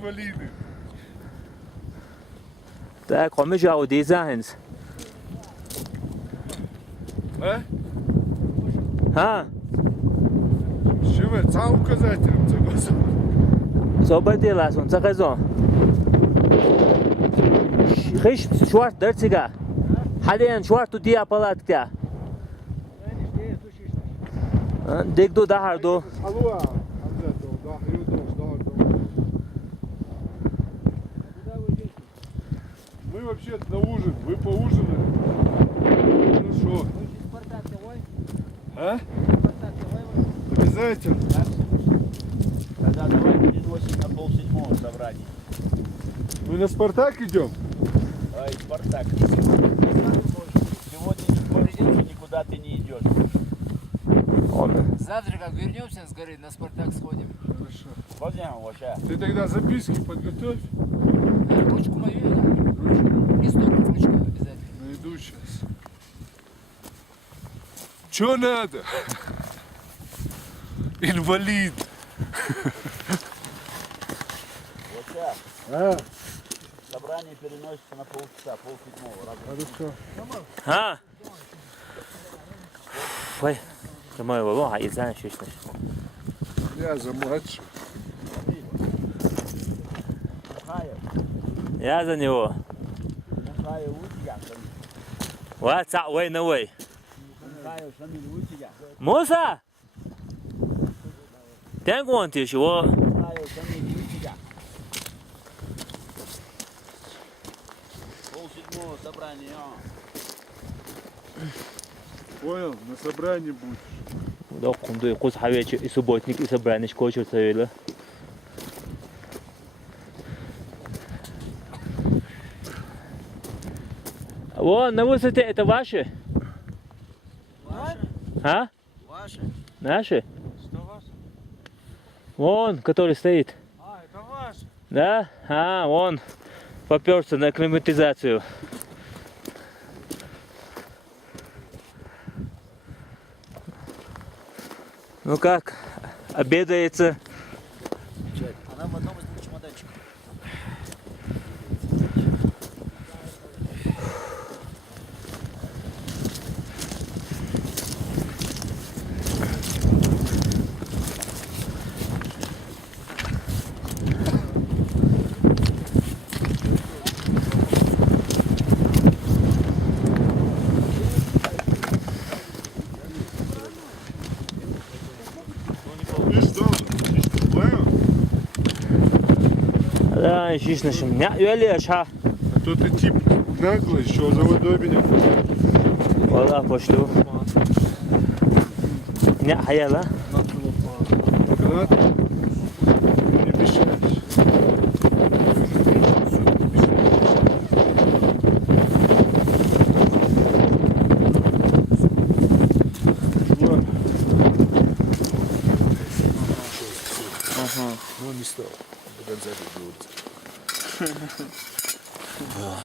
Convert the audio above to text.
інваліди. Так, komm ich auch diese eins. А? Ha, Що ви, це указателем це казав? so bei dir lass uns, sag so. Riech, schwarz, 30er. Hadi schwarz, du die apparat. Dik du da har du. Алло, да, мы вообще на ужин, вы поужинали? Хорошо. А? Обязательно. Тогда давай переносим на 6:30 собрание. Мы на Спартак идем? Ай, Спартак. Сегодня не повезешь, никуда ты не идешь. Завтра, как вернемся с горы, на Спартак сходим. Хорошо. Возьмем его сейчас. Ты тогда записки подготовь. Ручку мою, да? Листок, ручка обязательно. Найду сейчас. Чё надо? Инвалид. Вот сейчас. А, Собрание переносится на полчаса, 6:30. хорошо. Ha. Ой, ты мой волос, а и знаешь, что Я за младший. Мухаев. Я за него. Мухаев лучше я. What's up, way no way. Мухаев Шамиль лучше я. Musa! Ten guantes, чего? Мухаев Шамиль лучше я. 6:30 собрание. Понял, на собрании будешь. Да, кунду, кус хавечи, и субботник, и собранич, кочу цавила. Вон, на высоте это ваши? Ваше? А? Ваше? Наши? Что ваше? Вон, который стоит. А, это ваше. Да? А, вон. Поперся на акклиматизацию. Ну как, обедается? Она в одном из двух чемоданчиков. Ты что? Понял? Да, ищешь нашим. Не, Юлия, ша. А то ты тип наглый, что за водой меня. Вала, пошлю. Не, хаяла. Канат? Не мешаешь. Ага. Ну не стал. До конца